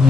We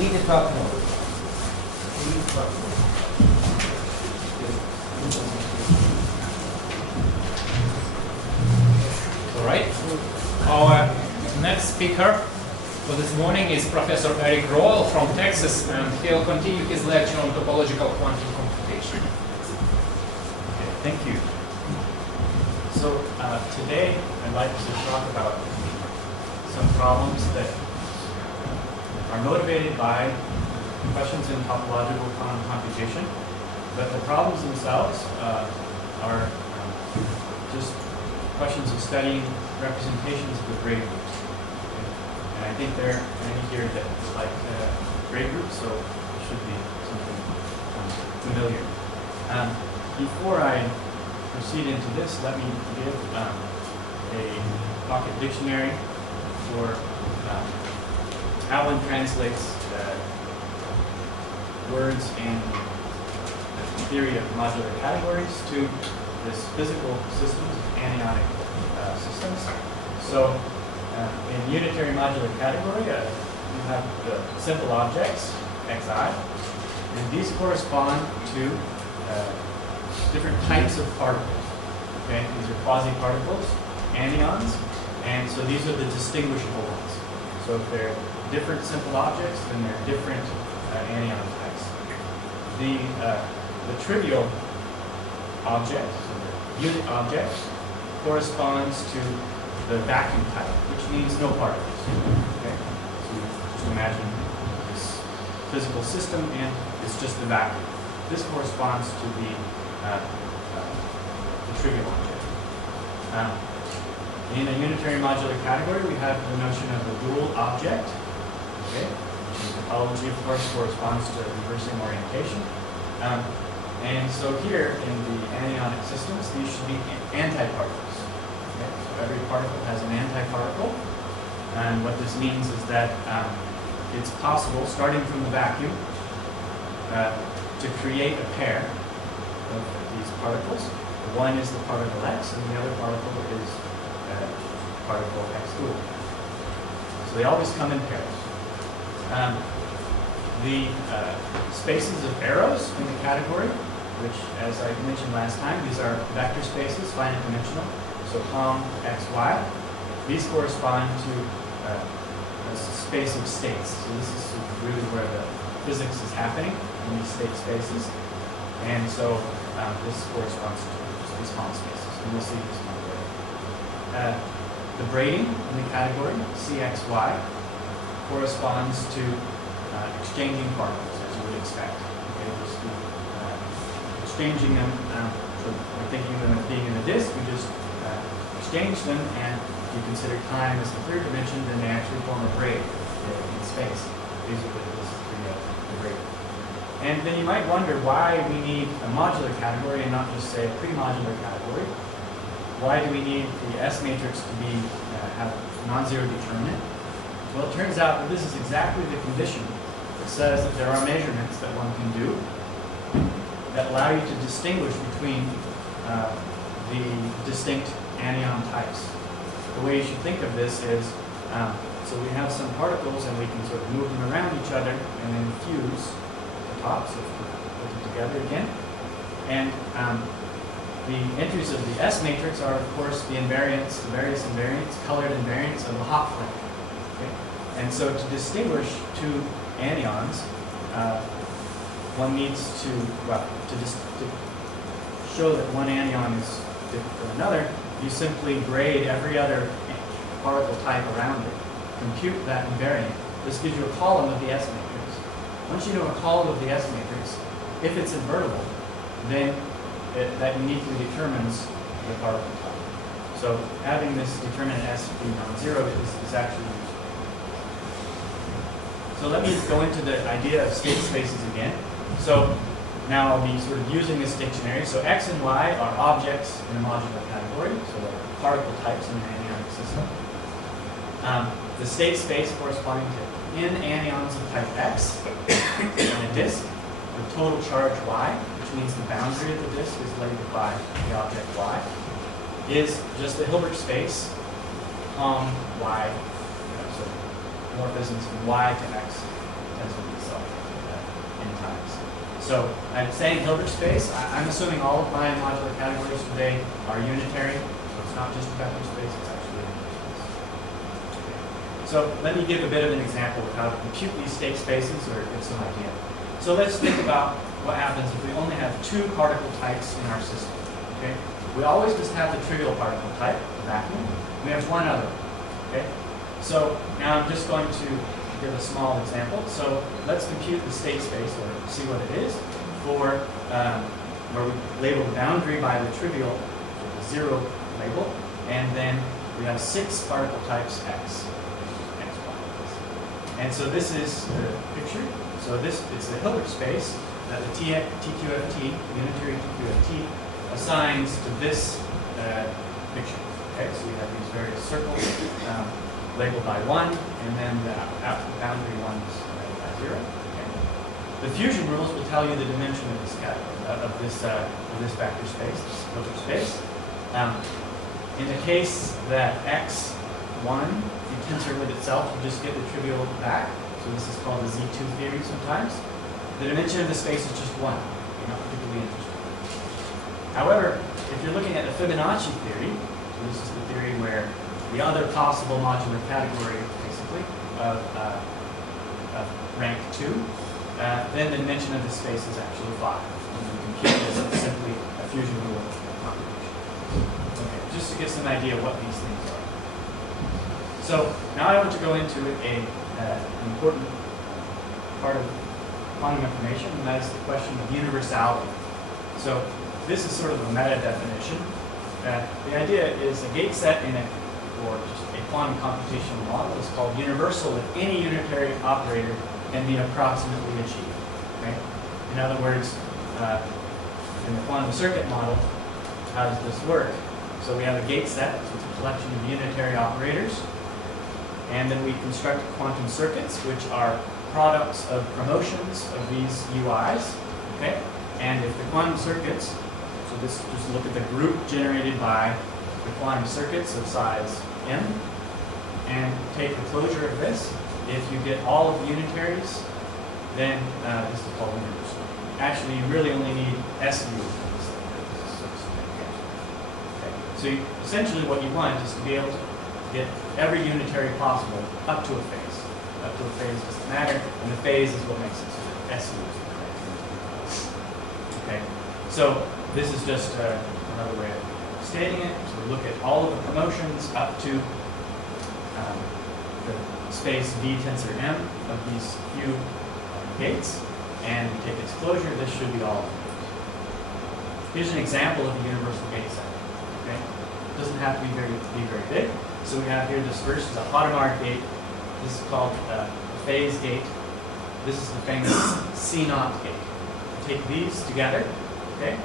need to talk more. All right. Our next speaker for this morning is Professor Rowell from Texas, and he'll continue his lecture on topological quantum computation. Okay, thank you. So today I'd like to talk about some problems that are motivated by questions in topological quantum computation, but the problems themselves are just questions of studying representations of the grade groups. Okay? And I think there are many here that like grade groups, so it should be something familiar. Before I proceed into this, let me give a pocket dictionary for how one translates words in the theory of modular categories to this physical systems, anionic systems. So in unitary modular category, you have the simple objects, xi, and these correspond to different types of particles. Okay, these are quasi-particles, anyons, and so these are the distinguishable ones. So if they're different simple objects, then they're different anion types. The trivial object, so the unit object, corresponds to the vacuum type, which means no particles. Okay? So just imagine this physical system and it's just the vacuum. This corresponds to the trivial object. In a unitary modular category, we have the notion of a dual object. Okay? Topology, of course, corresponds to reversing orientation. And so here in the anionic systems, these should be antiparticles. Okay? So every particle has an antiparticle. And what this means is that it's possible, starting from the vacuum, to create a pair of these particles. One is the particle x, and the other particle is particle x dual. So they always come in pairs. The spaces of arrows in the category, which, as I mentioned last time, these are vector spaces, finite dimensional. So COM, x, y. These correspond to a space of states. So this is really where the physics is happening in these state spaces. And so this corresponds to these COM spaces. And we'll see this one later. The braiding in the category, CXY, corresponds to exchanging particles, as you would expect. Okay, just exchanging them, so we're thinking of them as being in a disk, we just exchange them, and if you consider time as the third dimension, then they actually form a braid in space. These are the braid. And then you might wonder why we need a modular category and not just, say, a pre-modular category. Why do we need the S matrix to be have non-zero determinant? Well, it turns out that this is exactly the condition that says that there are measurements that one can do that allow you to distinguish between the distinct anion types. The way you should think of this is, so we have some particles and we can sort of move them around each other and then fuse the top, so put them together again. And the entries of the S matrix are, of course, the invariants, the various invariants, colored invariants of the Hopf length. Okay? And so to distinguish two anyons, one needs to, well, to show that one anion is different from another, you simply grade every other particle type around it. Compute that invariant. This gives you a column of the S matrix. Once you know a column of the S matrix, if it's invertible, then that uniquely determines the particle type. So having this determinant S be non-zero is actually useful. So let me go into the idea of state spaces again. So now I'll be sort of using this dictionary. So X and Y are objects in a modular category, so they're particle types in an anionic system. The state space corresponding to n anyons of type X on a disk with total charge Y, which means the boundary of the disk is labeled by the object Y, is just the Hilbert space on Y, so morphisms from Y to X tensor itself n times. So I'm saying Hilbert space. I'm assuming all of my modular categories today are unitary. So it's not just a vector space, it's actually a unitary space. So let me give a bit of an example of how to compute these state spaces or give some idea. So let's think about what happens if we only have two particle types in our system. Okay? We always just have the trivial particle type, the vacuum. We have one other. Okay? So now I'm just going to give a small example. So let's compute the state space, or see what it is, for where we label the boundary by the trivial, or the zero label, and then we have 6 particle types X. And so this is the picture. So it's the Hilbert space that the TQFT, unitary TQFT, assigns to this picture. Okay, so we have these various circles labeled by 1, and then the boundary 1 is labeled by 0. Okay. The fusion rules will tell you the dimension of this category, of this vector space, this Hilbert space. In the case that X1 the tensor with itself, you just get the trivial back. So this is called the Z2 theory sometimes. The dimension of the space is just 1. You're not particularly interested. However, if you're looking at the Fibonacci theory, so this is the theory where the other possible modular category, basically, of rank 2, then the dimension of the space is actually 5. When you compute this, it's simply a fusion rule of computation. Okay, just to give some idea what these things are. So now I want to go into an important part of quantum information, and that is the question of universality. So this is sort of a meta definition. The idea is a gate set in or just a quantum computational model is called universal if any unitary operator can be approximately achieved. Okay? In other words, in the quantum circuit model, how does this work? So we have a gate set, so it's a collection of unitary operators. And then we construct quantum circuits, which are products of promotions of these UIs. Okay? And if the quantum circuits, so this just look at the group generated by the quantum circuits of size m, and take the closure of this. If you get all of the unitaries, then this is called universal. Actually, you really only need SU. Okay. So essentially what you want is to be able to get every unitary possible up to a phase. Up to a phase doesn't matter, and the phase is what makes it so that SU is the correct. Okay, so this is just another way of stating it. So we look at all of the promotions up to the space D tensor M of these few gates, and we take its closure. This should be all of them. Here's an example of a universal gate set. Okay, it doesn't have to be very big. So we have here this first is a Hadamard gate. This is called a phase gate. This is the famous C0 gate. Take these together, okay,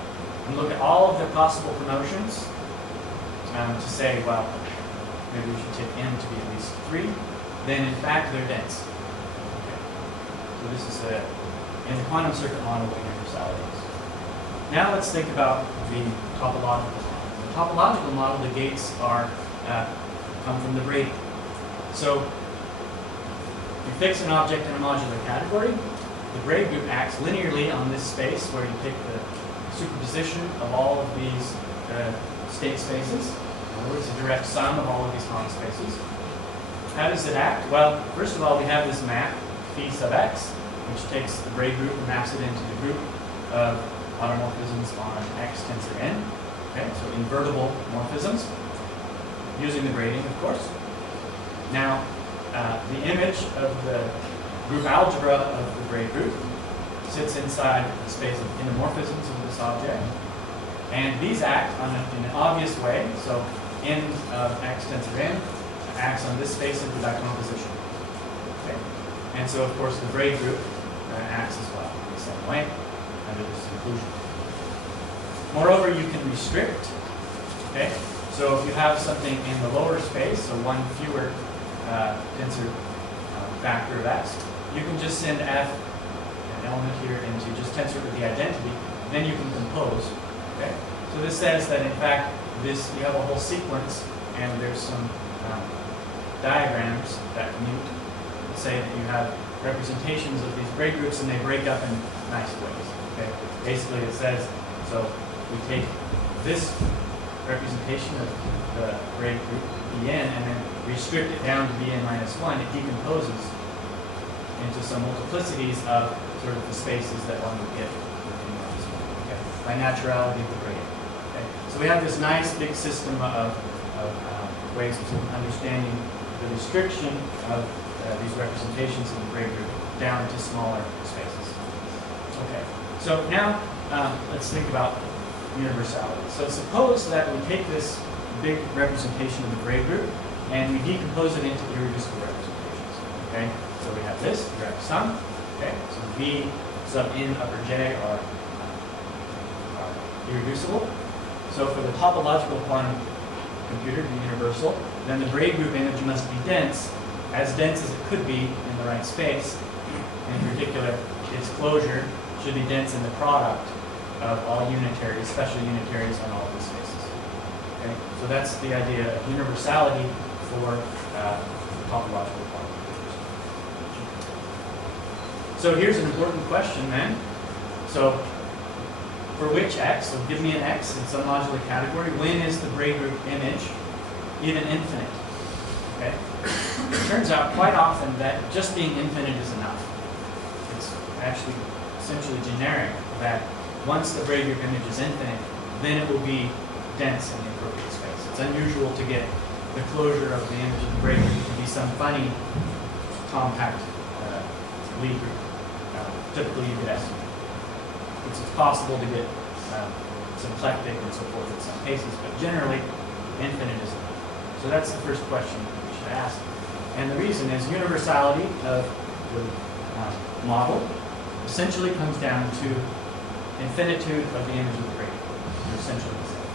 and look at all of their possible promotions to say, well, maybe we should take n to be at least 3. Then in fact they're dense. Okay. So this is in the quantum circuit model what universality is. Now let's think about the topological model. The topological model, the gates are come from the braid. So you fix an object in a modular category. The braid group acts linearly on this space where you take the superposition of all of these state spaces. In other words, a direct sum of all of these Hom spaces. How does it act? Well, first of all, we have this map, phi sub x, which takes the braid group and maps it into the group of automorphisms on X tensor n. Okay, so invertible morphisms, using the grading, of course. Now, the image of the group algebra of the braid group sits inside the space of endomorphisms of this object. And these act in an obvious way. So n of X tensor n acts on this space into that composition. Okay? And so, of course, the braid group acts as well in the same way under this inclusion. Moreover, you can restrict. Okay? So if you have something in the lower space, so one fewer tensor factor of x, you can just send f, an element here, into just tensor with the identity. Then you can compose. Okay? So this says that in fact you have a whole sequence, and there's some diagrams that commute, say that you have representations of these braid groups, and they break up in nice ways. Okay? Basically, it says so we take this representation of the braid group Bn and then restrict it down to Bn minus 1. It decomposes into some multiplicities of sort of the spaces that one would get within minus 1. Okay? By naturality of the gradient. Okay? So we have this nice big system of ways of understanding the restriction of these representations in the braid group down to smaller spaces. Okay, so now let's think about universality. So suppose that we take this big representation of the braid group and we decompose it into irreducible representations. Okay, so we have this direct sum. Okay, so V sub n upper j are irreducible. So for the topological quantum computer to be universal, then the braid group image must be dense as it could be in the right space. In particular, its closure should be dense in the product of all unitaries, special unitaries on all of these spaces. Okay? So that's the idea of universality for topological quantum computers. So here's an important question then. So for which x, so give me an x in some modular category, when is the braid group image even infinite? Okay? It turns out quite often that just being infinite is enough. It's actually essentially generic that once the braid group image is infinite, then it will be dense in the appropriate space. It's unusual to get the closure of the image of the braid group to be some funny, compact Lie group. Typically you get estimate. It's possible to get symplectic and so forth in some cases, but generally infinite is enough. So that's the first question we should ask. And the reason is universality of the model essentially comes down to infinitude of the image of the braid. They're essentially the same.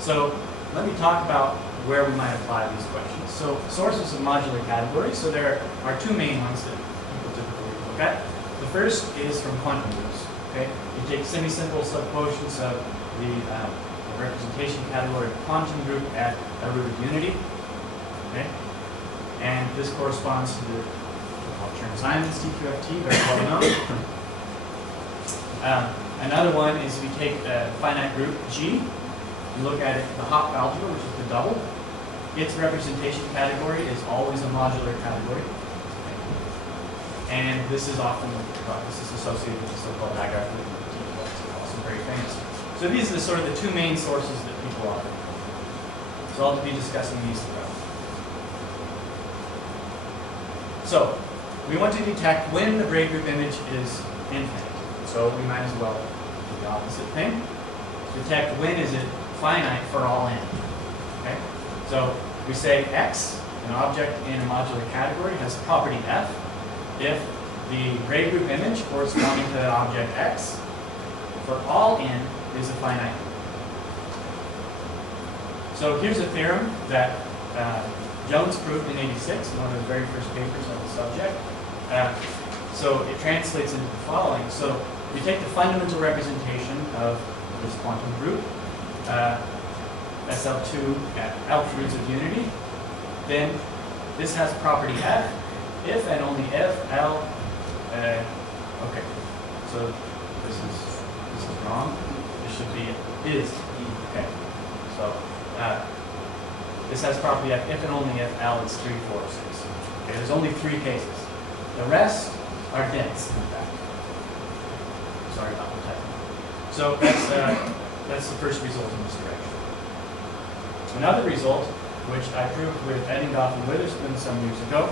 So let me talk about where we might apply these questions. So sources of modular categories. So there are two main ones that people typically look at. The first is from quantum groups. Okay, you take semi-simple subquotients of the representation category of quantum group at a root of unity. Okay, and this corresponds to the Chern-Simons TQFT, very well known. Another one is we take a finite group G. You look at it, the Hopf algebra, which is the double. Its representation category is always a modular category. And this is often, this is associated with the so-called digraphic T-plus, also very famous. So these are sort of the two main sources that people offer. So I'll be discussing these throughout. So we want to detect when the braid group image is infinite. So we might as well do the opposite thing. Detect when is it finite for all n. Okay? So we say x, an object in a modular category, has property f if the braid group image corresponding to that object x for all n is a finite group. So here's a theorem that Jones proved in '86 in one of the very first papers on the subject. So it translates into the following. So we take the fundamental representation of this quantum group, SL2 at alpha roots of unity. Then this has property f, if and only if L. Okay, so this is wrong. It should be is E. Okay. So this has property if and only if L is 3, 4, 6. Okay, there's only 3 cases. The rest are dense, in fact. Sorry about the typo. So that's the first result in this direction. Another result, which I proved with Eddinghoff and Witherspoon some years ago,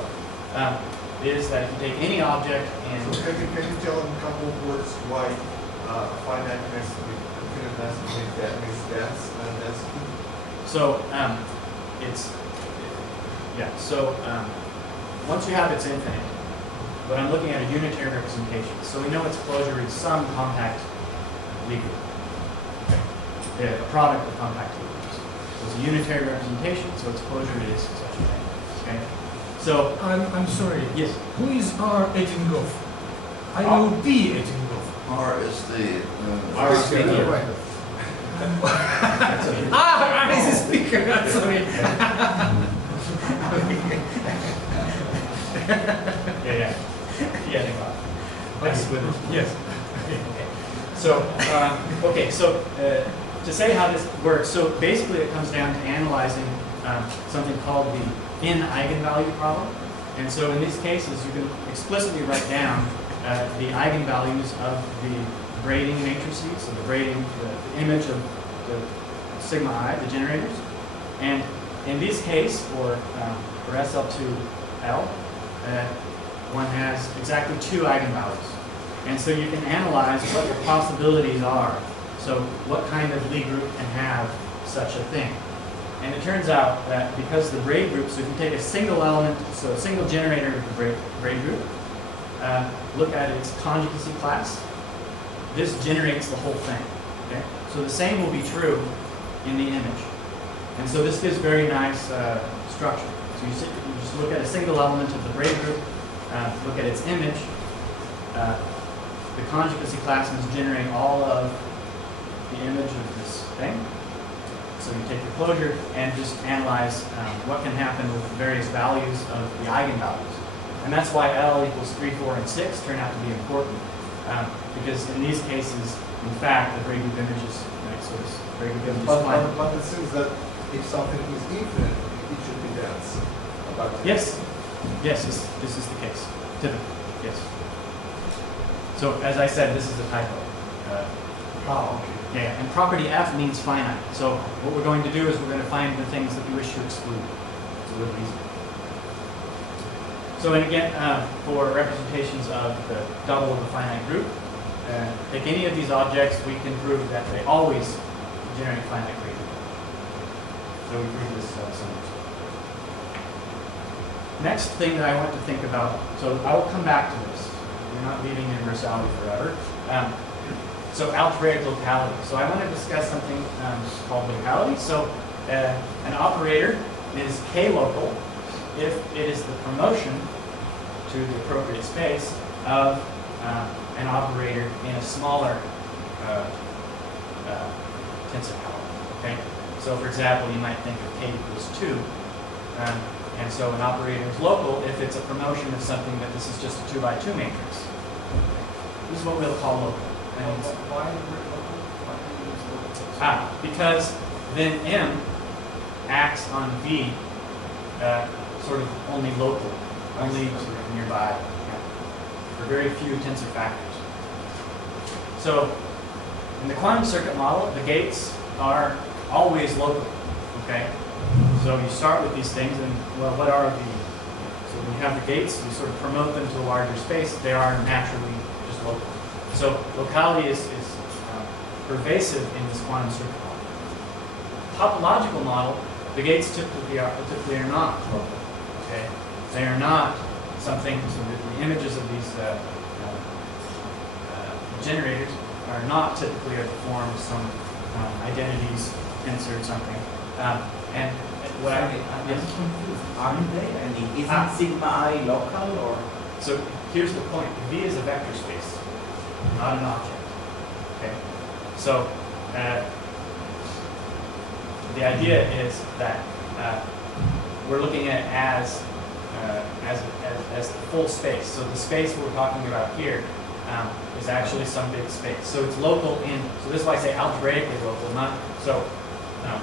is that if you take any object and... So can you tell in a couple of words why finite next to infinite means dense and density? So once you have its infinite, but I'm looking at a unitary representation. So we know its closure is some compact Lie group. Okay. A product of compact Lie groups. So it's a unitary representation, so its closure is such a thing. Okay. So I'm sorry. Yes. Who is R. Eddinghoff? I know B. Eddinghoff. R is the R is the R is the speaker. Sorry. yeah. That's with Yes. Okay. So to say how this works, so basically it comes down to analyzing something called the eigenvalue problem. And so in these cases, you can explicitly write down the eigenvalues of the braiding matrices, so the image of the sigma I, the generators. And in this case, for SL2L, one has exactly 2 eigenvalues. And so you can analyze what the possibilities are. So what kind of Lie group can have such a thing? And it turns out that because the braid group, so if you take a single element, so a single generator of the braid group, look at its conjugacy class, this generates the whole thing. Okay? So the same will be true in the image. And so this gives very nice structure. So you just look at a single element of the braid group, look at its image, the conjugacy class must generate all of the image of this thing. So you take the closure and just analyze what can happen with various values of the eigenvalues. And that's why L equals 3, 4, and 6 turn out to be important. Because in these cases, in fact, the braid group image is, right, so this braid group image is fine. But it seems that if something is infinite, it should be dense. Yes, this is the case, typically, yes. So as I said, this is a typo. Okay. Yeah, and property F means finite. So what we're going to do is we're going to find the things that we wish to exclude. It's a little easier. So and again, for representations of the double of a finite group, take any of these objects, we can prove that they always generate finite group. So we prove this somewhere. Next thing that I want to think about, so I will come back to this. We're not leaving universality forever. So algebraic locality. So I want to discuss something called locality. So an operator is k-local if it is the promotion to the appropriate space of an operator in a smaller tensor power. Okay. So for example, you might think of k equals 2. And so an operator is local if it's a promotion of something that this is just a 2 by 2 matrix. This is what we'll call local. Because then M acts on V sort of only locally, only sort of nearby, for very few tensor factors. So in the quantum circuit model, the gates are always local. Okay, so you start with these things, and well, what are the? So when you have the gates, you sort of promote them to a larger space. They are naturally just local. So locality is pervasive in this quantum circuit model. Topological model, the gates typically are not local. Okay, they are not something. So the images of these generators are not typically of the form of some identities, tensor, something. And what I'm confused. Aren't they? I mean, isn't sigma I local or? So here's the point. V is a vector space, not an object. Okay. So the idea is that we're looking at it as the full space. So the space we're talking about here is actually some big space. So it's local in, so this is why I say algebraically local, not, so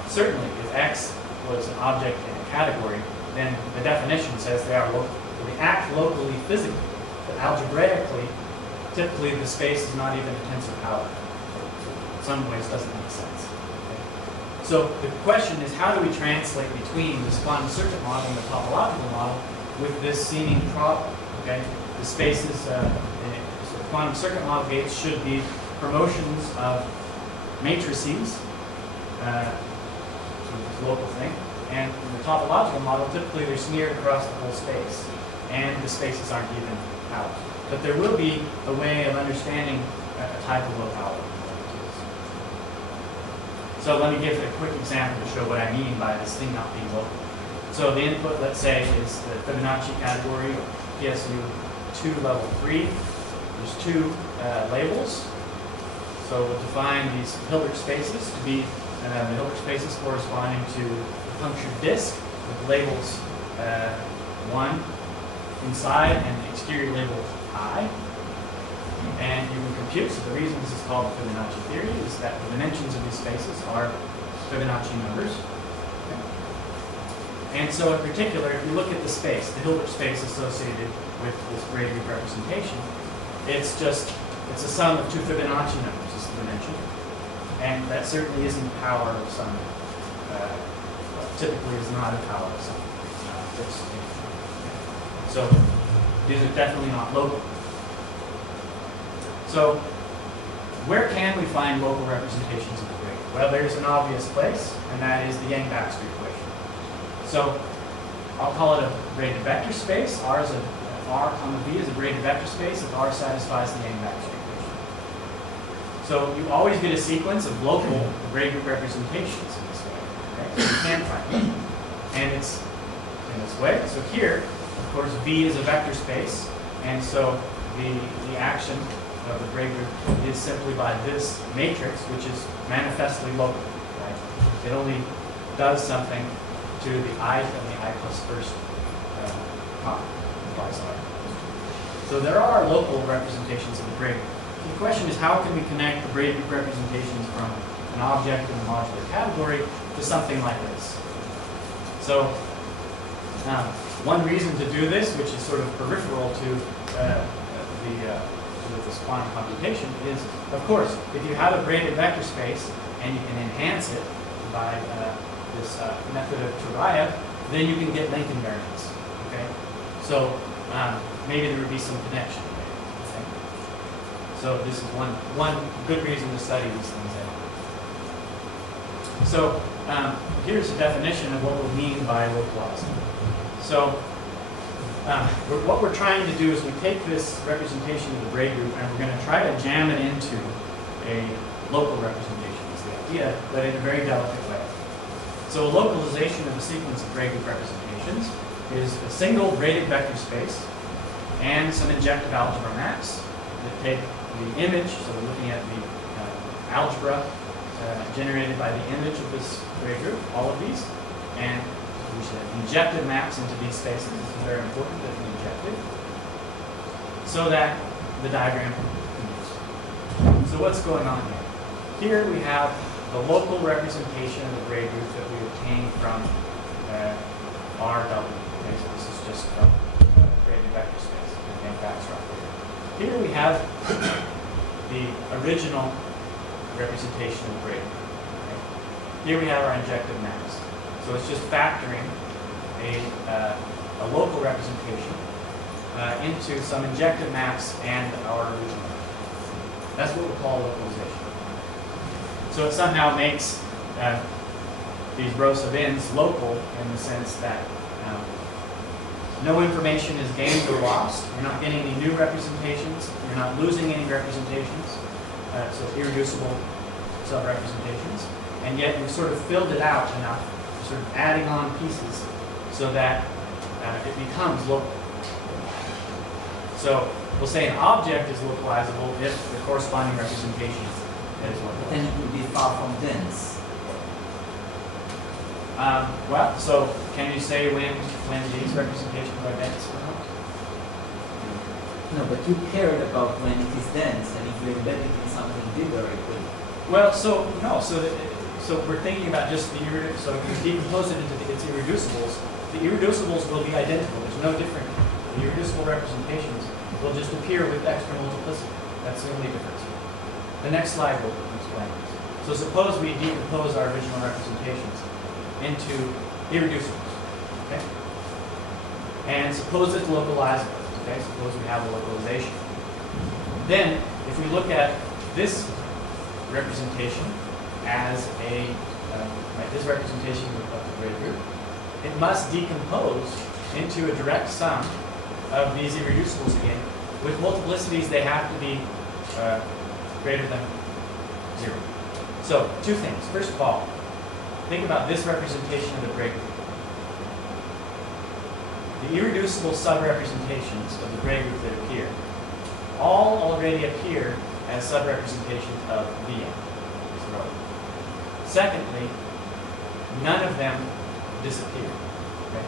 certainly if X was an object in a category, then the definition says they are local. So they act locally physically, but algebraically, typically the space is not even a tensor power. So in some ways it doesn't make sense. Okay? So the question is, how do we translate between this quantum circuit model and the topological model with this seeming problem? Okay, the spaces, so quantum circuit model gates should be promotions of matrices, so this local thing, and in the topological model, typically they're smeared across the whole space, and the spaces aren't even out. But there will be a way of understanding a type of locality. So let me give a quick example to show what I mean by this thing not being local. So the input, let's say, is the Fibonacci category, or PSU 2 level 3. There's two labels. So we'll define these Hilbert spaces to be the Hilbert spaces corresponding to the punctured disk with labels 1 inside and the exterior label I. And you can compute, so the reason this is called the Fibonacci theory is that the dimensions of these spaces are Fibonacci numbers. Okay. And so in particular, if you look at the space, the Hilbert space associated with this gray group representation, it's a sum of two Fibonacci numbers is the dimension. And that certainly isn't the power of some, typically is not a power of some fixed integer. So these are definitely not local. So where can we find local representations of the gray group? Well, there's an obvious place, and that is the Yang-Baxter equation. So I'll call it a braided vector space. R comma V is a braided vector space if R satisfies the Yang-Baxter equation. So you always get a sequence of local gray group representations in this way. Okay? So you can find them. And it's in this way. So here, of course, V is a vector space, and so the action of the gray group is simply by this matrix, which is manifestly local. Right? It only does something to the I and the I plus first comma. So there are local representations of the gray group. The question is, how can we connect the gray group representations from an object in the modular category to something like this? So one reason to do this, which is sort of peripheral to this quantum computation, is, of course, if you have a braided vector space and you can enhance it by this method of Turayev, then you can get link invariance. Okay, so maybe there would be some connection. Okay? So this is one good reason to study these things out. So here's a definition of what we mean by localizing. So what we're trying to do is we take this representation of the gray group and we're going to try to jam it into a local representation is the idea, but in a very delicate way. So a localization of a sequence of gray group representations is a single braided vector space and some injective algebra maps that take the image, so we're looking at the algebra generated by the image of this gray group, all of these, and we should have injected maps into these spaces. This is very important that we injected, so that the diagram can use. So what's going on here? Here we have the local representation of the gray group that we obtained from RW. Okay, so this is just a braided vector space. Here we have the original representation of the gray group. Okay? Here we have our injective maps. So it's just factoring a local representation into some injective maps and our original. That's what we call localization. So it somehow makes these row sub n's local in the sense that no information is gained or lost. You're not getting any new representations. You're not losing any representations. So irreducible sub-representations. And yet you've sort of filled it out enough, sort of adding on pieces so that it becomes local. So we'll say an object is localizable if the corresponding representation is local. Then it would be far from dense. Well, so can you say when these representations are dense or not? No, but you cared about when it is dense, and if you embed it in something bigger, it will. Well, so no, so we're thinking about just the so if you decompose it into its irreducibles, the irreducibles will be identical. There's no different. The irreducible representations will just appear with extra multiplicity. That's the only difference. The next slide will explain this. So suppose we decompose our original representations into irreducibles, okay? And suppose it's localizable, okay? Suppose we have a localization. Then, if we look at this representation as this representation of the grid group, it must decompose into a direct sum of these irreducibles again. With multiplicities, they have to be greater than 0. So, two things. First of all, think about this representation of the grid group. The irreducible sub-representations of the grid group that appear all already appear as sub-representations of Vn. Secondly, none of them disappear. Okay?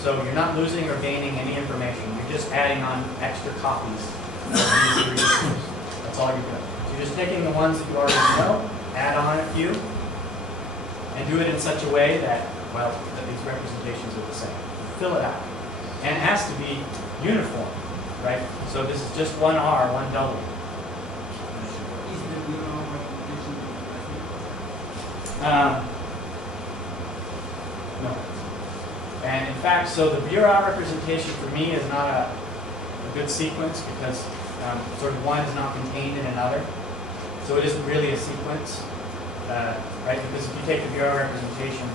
So you're not losing or gaining any information. You're just adding on extra copies of these irreducibles. That's all you're doing. So you're just taking the ones that you already know, add on a few, and do it in such a way that, well, that these representations are the same. Fill it out. And it has to be uniform, right? So this is just one R, one W. Is the Bannoe representation No. And in fact, so the Bureau representation for me is not a good sequence because sort of one is not contained in another. So it isn't really a sequence, right? Because if you take the Bureau representation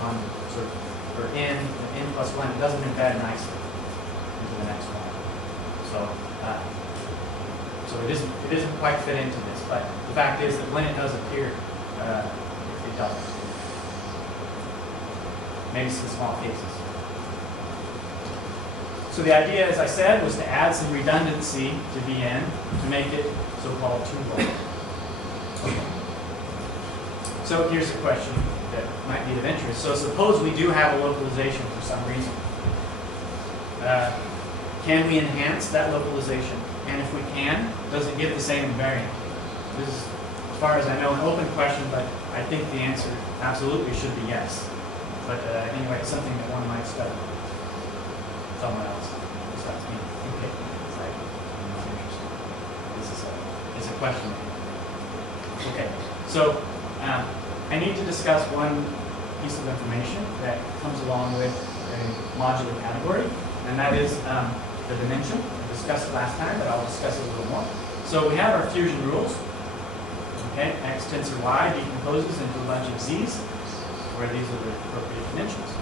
on sort of for n plus 1, it doesn't embed nicely into the next one. So it isn't quite fit into this. But the fact is that when it does appear, it doesn't. Maybe some small cases. So the idea, as I said, was to add some redundancy to Vn to make it so-called two-local. Okay. So here's a question that might be of interest. So suppose we do have a localization for some reason. Can we enhance that localization? And if we can, does it give the same invariant? This is, as far as I know, an open question, but I think the answer absolutely should be yes. But anyway, it's something that one might study. Someone else besides me. Okay. It's like, I'm not interested. This is a question. Okay. So I need to discuss one piece of information that comes along with a modular category, and that is the dimension. I discussed it last time, but I'll discuss it a little more. So we have our fusion rules. Okay, X tensor Y decomposes into a bunch of Z's, where these are the appropriate dimensions.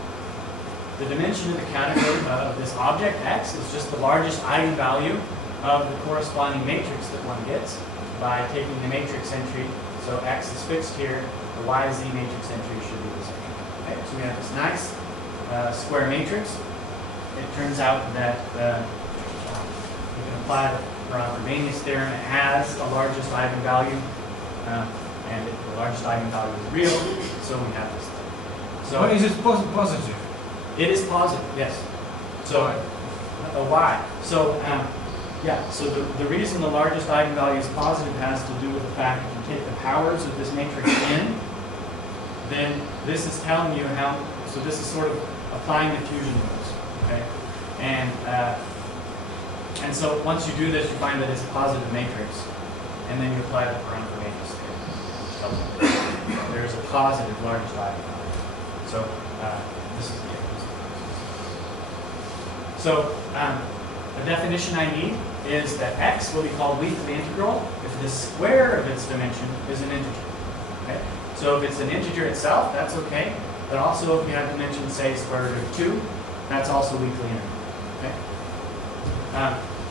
The dimension of the category of this object, X, is just the largest eigenvalue of the corresponding matrix that one gets by taking the matrix entry. So X is fixed here, the YZ matrix entry should be the same. Okay, so we have this nice square matrix. It turns out that we can apply the Frobenius theorem. It has a largest eigenvalue, and the largest eigenvalue is real, so we have this thing. So Why is it positive? it is positive, yes. So why? So yeah. So the reason the largest eigenvalue is positive has to do with the fact that if you take the powers of this matrix in, then this is telling you how. So this is sort of applying the fusion rules, okay? And so once you do this, you find that it's a positive matrix, and then you apply the Frobenius theorem. There is a positive largest eigenvalue. So this is the So the definition I need is that X will be called weakly integral if the square of its dimension is an integer. Okay? So if it's an integer itself, that's okay. But also if you have dimension, say, square root of 2, that's also weakly integral. Okay?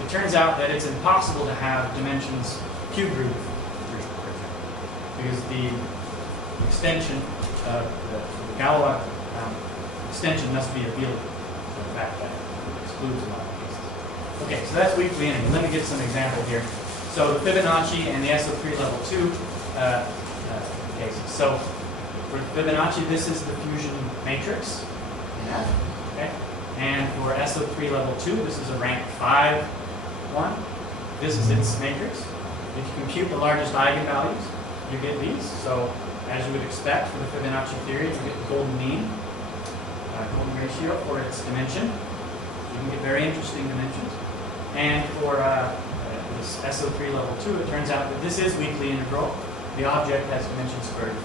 It turns out that it's impossible to have dimensions cube root of 3, for example, because the extension of the Galois extension must be a field. So in fact, that excludes a lot of cases. Okay, so that's weakly integral. Let me give some example here. So the Fibonacci and the SO3 level 2 cases. So for Fibonacci, this is the fusion matrix in F. Okay? And for SO3 level 2, this is a rank 5 1. This is its matrix. If you compute the largest eigenvalues, you get these. So as you would expect for the Fibonacci theory, you get the golden mean, golden ratio for its dimension. You can get very interesting dimensions. And for this SO3 level 2, it turns out that this is weakly integral. The object has dimension squared of 3.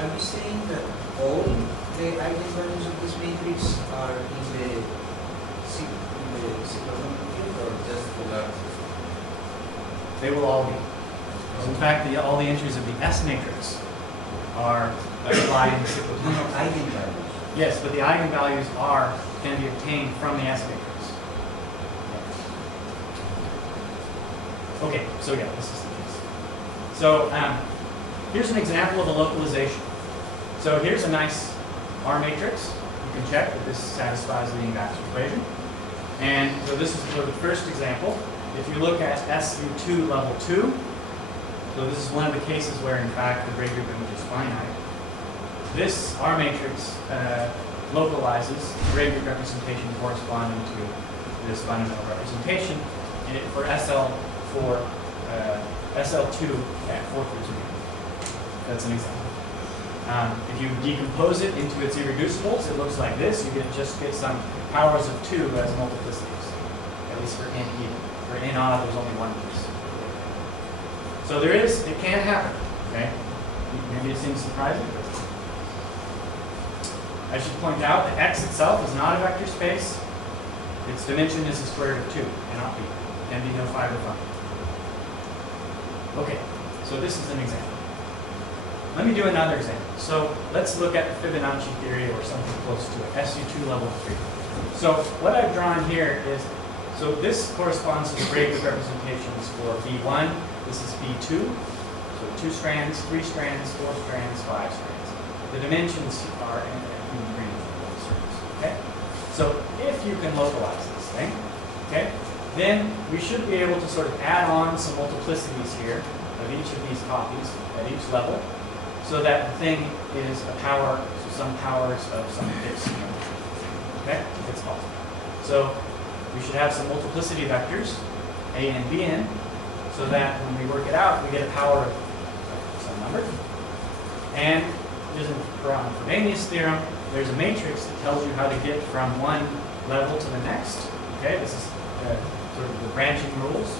Are we saying that all the eigenvalues of this matrix are in the cyclotomic field or just the largest? They will all be. In fact, all the entries of the S matrix are applied in the cyclotomic. Eigenvalues. Yes, but the eigenvalues can be obtained from the S matrix. Okay, so yeah, this is the case. So here's an example of a localization. So here's a nice R matrix. You can check that this satisfies the Yang-Baxter equation. And so this is for the first example. If you look at SU2 level 2, so this is one of the cases where, in fact, the Gray group image is finite. This R matrix localizes the Gray group representation corresponding to this fundamental representation for SL2 at 4 through 2. That's an example. If you decompose it into its irreducibles, it looks like this. You just get some powers of 2 as multiplicities, at least for n even. For n odd, there's only one piece. So it can happen, okay? Maybe it seems surprising, but I should point out that X itself is not a vector space. Its dimension is the square root of 2, cannot be. Can be no fiber function. Okay, so this is an example. Let me do another example. So let's look at the Fibonacci theory or something close to it, SU2 level 3. So what I've drawn here is, so this corresponds to the Gray group representations for B1. This is B2. So 2 strands, 3 strands, 4 strands, 5 strands. The dimensions are in green. Okay? So if you can localize this thing, okay, then we should be able to sort of add on some multiplicities here of each of these copies at each level, so that the thing is a power, so some powers of some fixed number. Okay? If it's possible. So we should have some multiplicity vectors, A and Bn, so that when we work it out, we get a power of some number. And using Frobenius theorem, there's a matrix that tells you how to get from one level to the next. Okay? This is sort of the branching rules.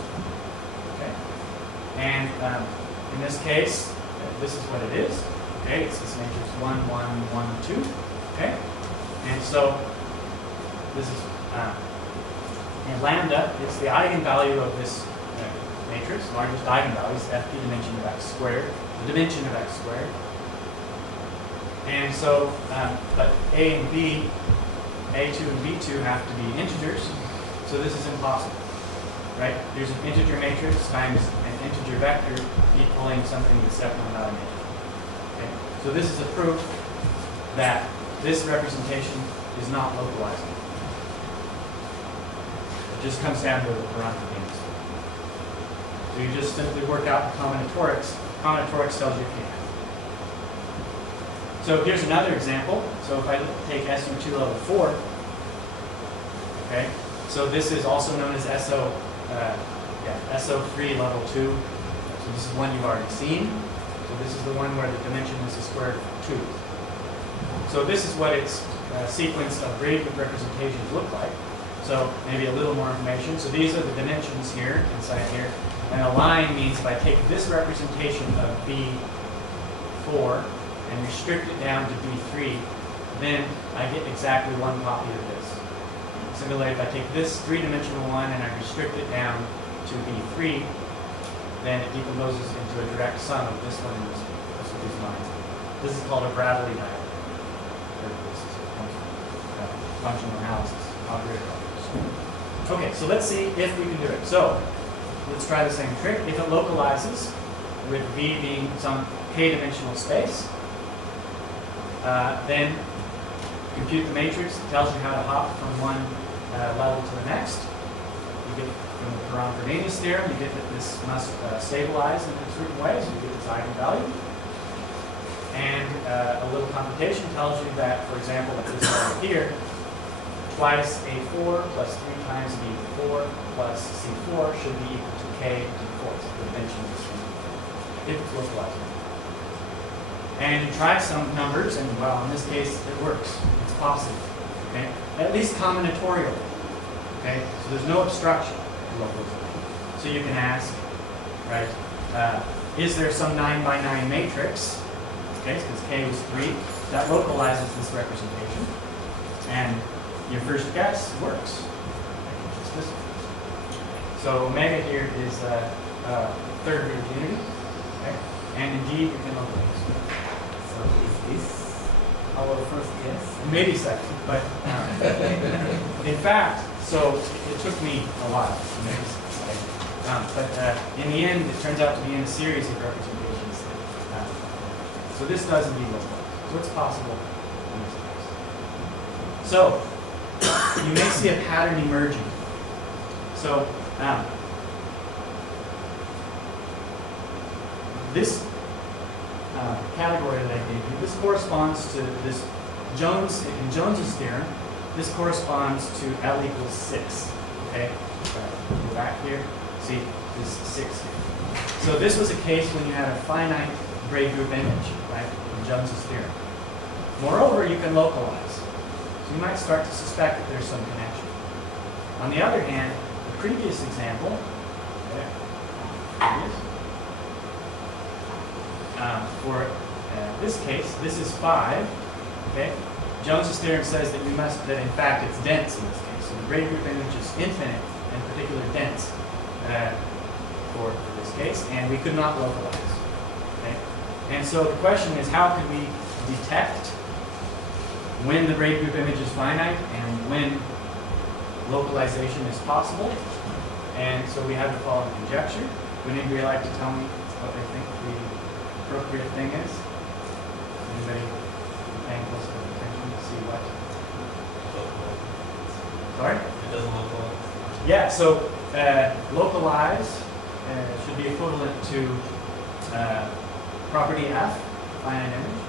Okay? And in this case, this is what it is. Okay, it's this matrix 1, 1, 1, 2. Okay, and so this is in lambda. It's the eigenvalue of this matrix. Largest eigenvalue is FP dimension of x squared. The dimension of x squared. And so, but A and B, A2 and B2 have to be integers. So this is impossible, right? There's an integer matrix times an integer vector equaling something that's definitely not an integer. Okay? So this is a proof that this representation is not localizing. It just comes down to the parameters. So you just simply work out the combinatorics. Combinatorics tells you if you have. So here's another example. So if I take SU2 level 4, okay, so this is also known as SO3 level 2. So this is one you've already seen. So this is the one where the dimension is the square root of 2. So this is what its sequence of Gray group representations look like. So maybe a little more information. So these are the dimensions here, inside here. And a line means if I take this representation of B4 and restrict it down to B3, then I get exactly one copy of this. Similarly, if I take this 3-dimensional one and I restrict it down to B3, then it decomposes into a direct sum of this one and this one. That's what these lines are. This is called a Bradley diagram. This comes from functional analysis. Okay, so let's see if we can do it. So let's try the same trick. If it localizes, with V being some k-dimensional space, then compute the matrix. It tells you how to hop from one level to the next. You get from the Frobenius theorem, you get that this must stabilize in certain ways. You get this eigenvalue. And a little computation tells you that, for example, this right here, twice A4 plus 3 times B4 plus C4 should be equal to K to the fourth, the dimension of this thing, if it's localized. And you try some numbers, and well, in this case, it works. It's possible. Okay? At least combinatorial. Okay? So there's no obstruction to localization. So you can ask, right, is there some 9 by 9 matrix, okay, because K was 3, that localizes this representation? And your first guess works. It's this one. So omega here is third root of unity. Okay? And indeed, you can localize. So is this our first guess? Maybe second, but in fact, so it took me a while to make this mistake. But in the end, it turns out to be in a series of representations. So this does indeed localize. So it's possible in this case. So you may see a pattern emerging. So this category that I gave you, this corresponds to this in Jones's theorem, this corresponds to L equals 6. Okay? Go back here, see this 6 here. So this was a case when you had a finite Gray group image, right, in Jones's theorem. Moreover, you can localize. So you might start to suspect that there's some connection. On the other hand, the previous example, for this case, this is 5. Okay, Jones's theorem says that that in fact it's dense in this case. So the Gray group image is infinite, in particular dense for this case, and we could not localize. Okay, and so the question is, how can we detect when the Gray group image is finite and when localization is possible? And so we have the following conjecture. Would anybody like to tell me what they think the appropriate thing is? Anybody paying close attention to see what? Sorry? It doesn't localize. Yeah, so localize should be equivalent to property F, finite image.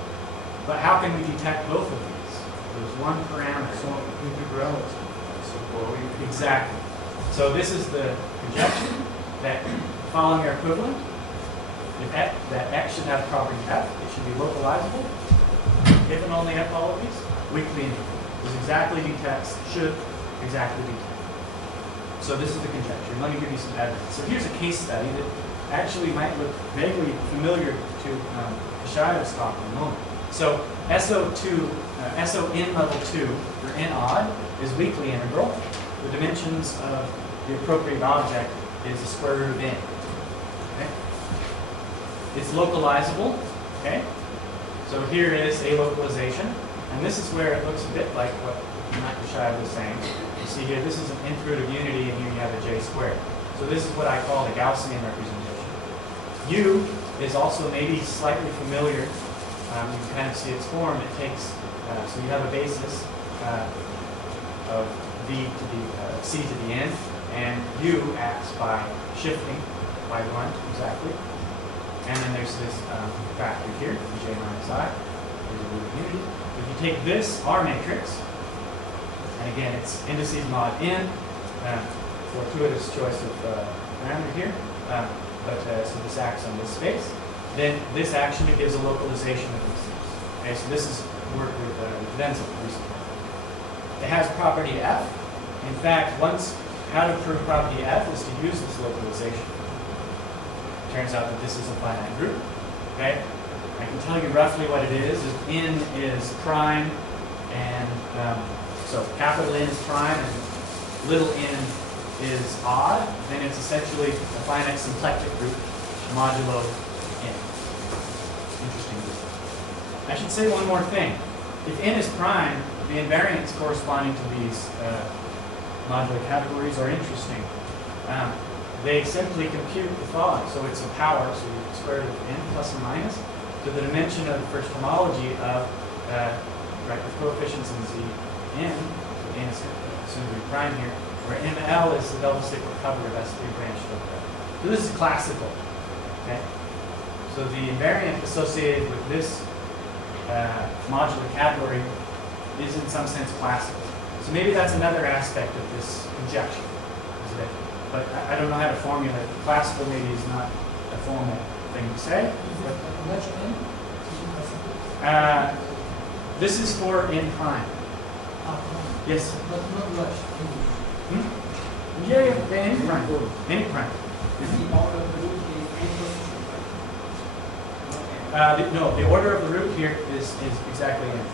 But how can we detect both of these? There's one parameter. So integrality. So what we Exactly. So this is the conjecture that following our equivalent, that X should have property F, it should be localizable. If and only if all of these, weakly integrable. This exactly detects, should exactly detect. So this is the conjecture. Let me give you some evidence. So here's a case study that actually might look vaguely familiar to Shaida's talk in a moment. So SO in level 2 for n odd is weakly integral. The dimensions of the appropriate object is the square root of n. Okay? It's localizable. Okay? So here is a localization, and this is where it looks a bit like what Magnitogorsk was saying. You see here, this is an nth root of unity, and here you have a j squared. So this is what I call the Gaussian representation. U is also maybe slightly familiar. You can kind of see its form. It takes, so you have a basis of v to the c to the n, and u acts by shifting by 1 exactly. And then there's this factor here, j minus i, there's a root of unity. If you take this R matrix, and again it's indices mod n, fortuitous choice of parameter here, so this acts on this space, then this actually gives a localization of these things. Okay, so this is work with Wenzel recently. It has property F. In fact, how to prove property F is to use this localization. Turns out that this is a finite group. Okay, I can tell you roughly what it is. If n is prime, and so capital N is prime, and little n is odd, then it's essentially a finite symplectic group modulo n. Interesting. I should say one more thing. If n is prime, the invariants corresponding to these modular categories are interesting. They simply compute the following. So it's a power, so you square root of n plus or minus to the dimension of the first homology of the coefficients in z n. So n is assumed to be prime here, where ml is the double cyclic cover of S3 branch delta. So this is classical. Okay. So the invariant associated with this modular category is in some sense classical. So maybe that's another aspect of this conjecture. Is that, but I don't know how to formulate. Classical maybe is not a formal thing to say. But, this is for n prime. Yes. But not much. Yeah, the n prime. N prime. No, the order of the root here is exactly n.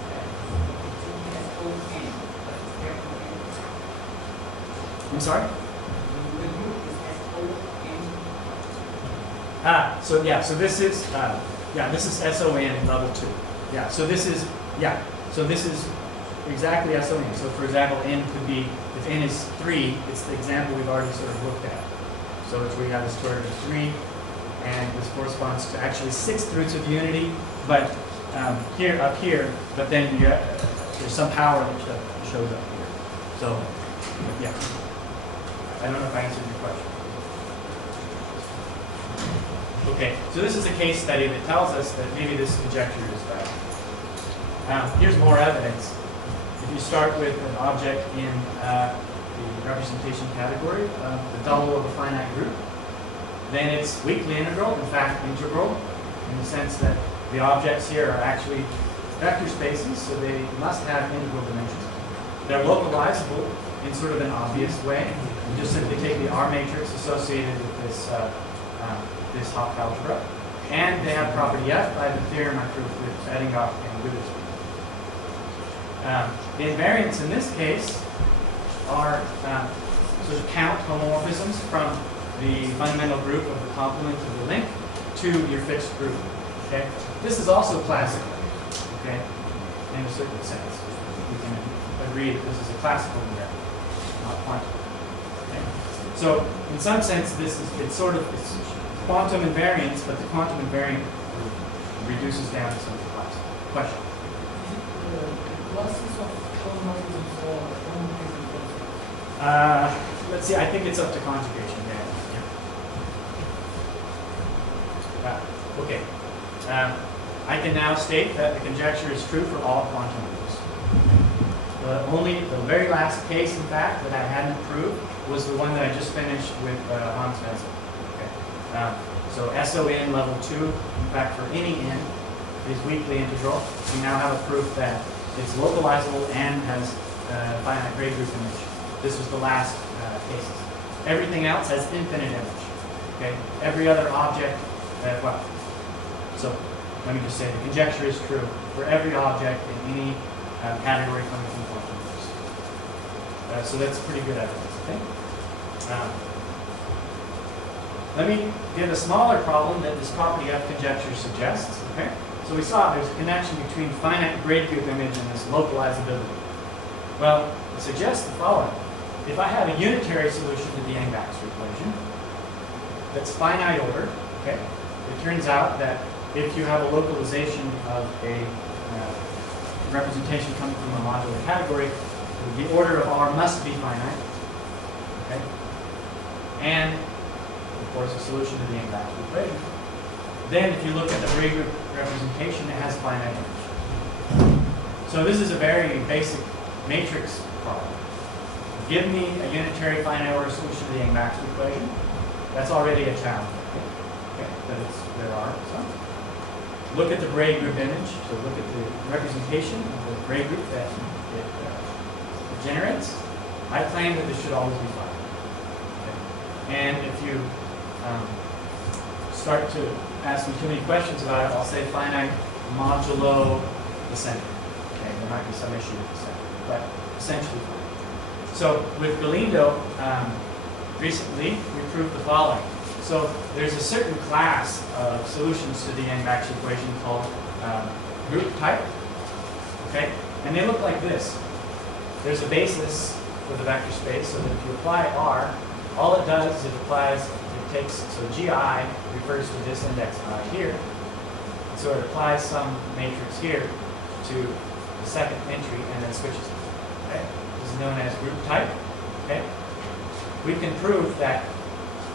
I'm sorry? So yeah, so this is this is SON level 2. Yeah, so this is exactly SON. So for example, n could be, if n is 3, it's the example we've already sort of looked at. So it's we have this order of 3, and this corresponds to actually 6th roots of unity, but up here, but then there's some power that shows up here. So yeah. I don't know if I answered your question. Okay, so this is a case study that tells us that maybe this conjecture is valid. Here's more evidence. If you start with an object in the representation category, the double of a finite group, then it's weakly integral, in fact integral, in the sense that the objects here are actually vector spaces, so they must have integral dimensions. They're localizable in sort of an obvious way. You just simply take the R matrix associated with this this Hopf algebra, and they have property F by the theorem I proved with Eddinghoff and Witherspoon. The invariants in this case are sort of count homomorphisms from the fundamental group of the complement of the link to your fixed group. Okay, this is also classical. Okay, in a certain sense, we can agree that this is a classical invariant, not quantum. Okay? So in some sense, it's quantum invariance, but the quantum invariant reduces down to something classical. Question? Classes of homomorphisms or Let's see. I think it's up to conjugation. Yeah. Okay. I can now state that the conjecture is true for all quantum groups. The very last case, in fact, that I hadn't proved was the one that I just finished with Hans Wenzel. Okay. So SON level 2, in fact, for any n, is weakly integral. We now have a proof that it's localizable and has finite grade group image. This was the last cases. Everything else has infinite image. Okay. Every other object, well. So let me just say the conjecture is true for every object in any category coming from quantum groups. So that's pretty good evidence, I think. Let me give a smaller problem that this property of conjecture suggests. Okay, so we saw there's a connection between finite grade group image and this localizability. Well, it suggests the following: if I have a unitary solution to the Yang-Baxter equation that's finite order, okay, it turns out that if you have a localization of a representation coming from a modular category, the order of R must be finite. Okay? And, of course, a solution to the Yang-Baxter equation. Then, if you look at the Ray group representation, it has finite image. So this is a very basic matrix problem. Give me a unitary finite order solution to the Yang-Baxter equation. That's already a challenge. Okay? But there are some. Look at the Bray group image. So look at the representation of the Bray group that it generates. I claim that this should always be finite. Okay? And if you start to ask me too many questions about it, I'll say finite modulo the center. Okay? There might be some issue with the center, but essentially finite. So with Galindo, recently we proved the following. So there's a certain class of solutions to the Yang-Baxter equation called group type, okay? And they look like this. There's a basis for the vector space, so that if you apply R, all it does is it takes, so GI refers to this index I here. So it applies some matrix here to the second entry and then switches it, okay? This is known as group type, okay? We can prove that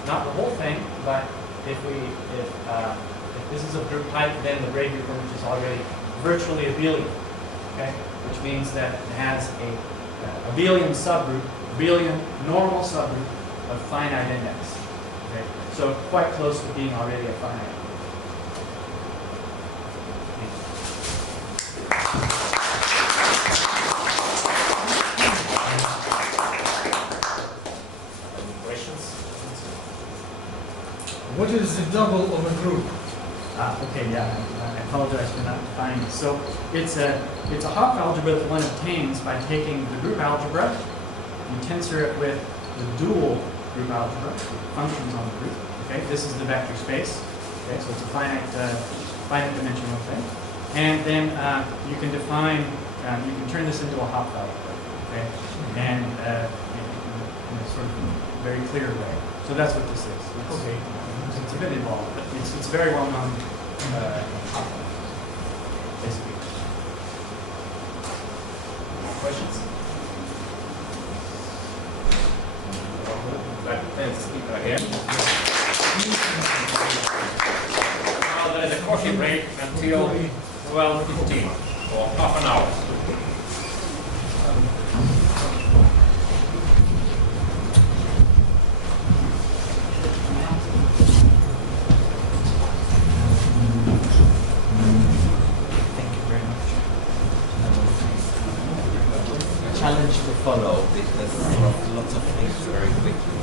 not the whole thing, but if this is a group type, then the Bray group image is already virtually abelian, okay? Which means that it has a abelian subgroup, abelian normal subgroup of finite index. Okay? So quite close to being already a finite. Any questions? What is the double of a group? Okay, yeah, I apologize for not defining this. So it's a Hopf algebra that one obtains by taking the group algebra, you tensor it with the dual group algebra, functions on the group. Okay, this is the vector space. Okay, so it's a finite dimensional thing. And then you can define, you can turn this into a Hopf algebra. Okay, and in a sort of very clear way. So that's what this is. Okay. It's a bit involved, but it's very well known basically. Questions? Let's speak again. Now there is a coffee break until 12:15 or half an hour. Challenge to follow because lots of things very quickly.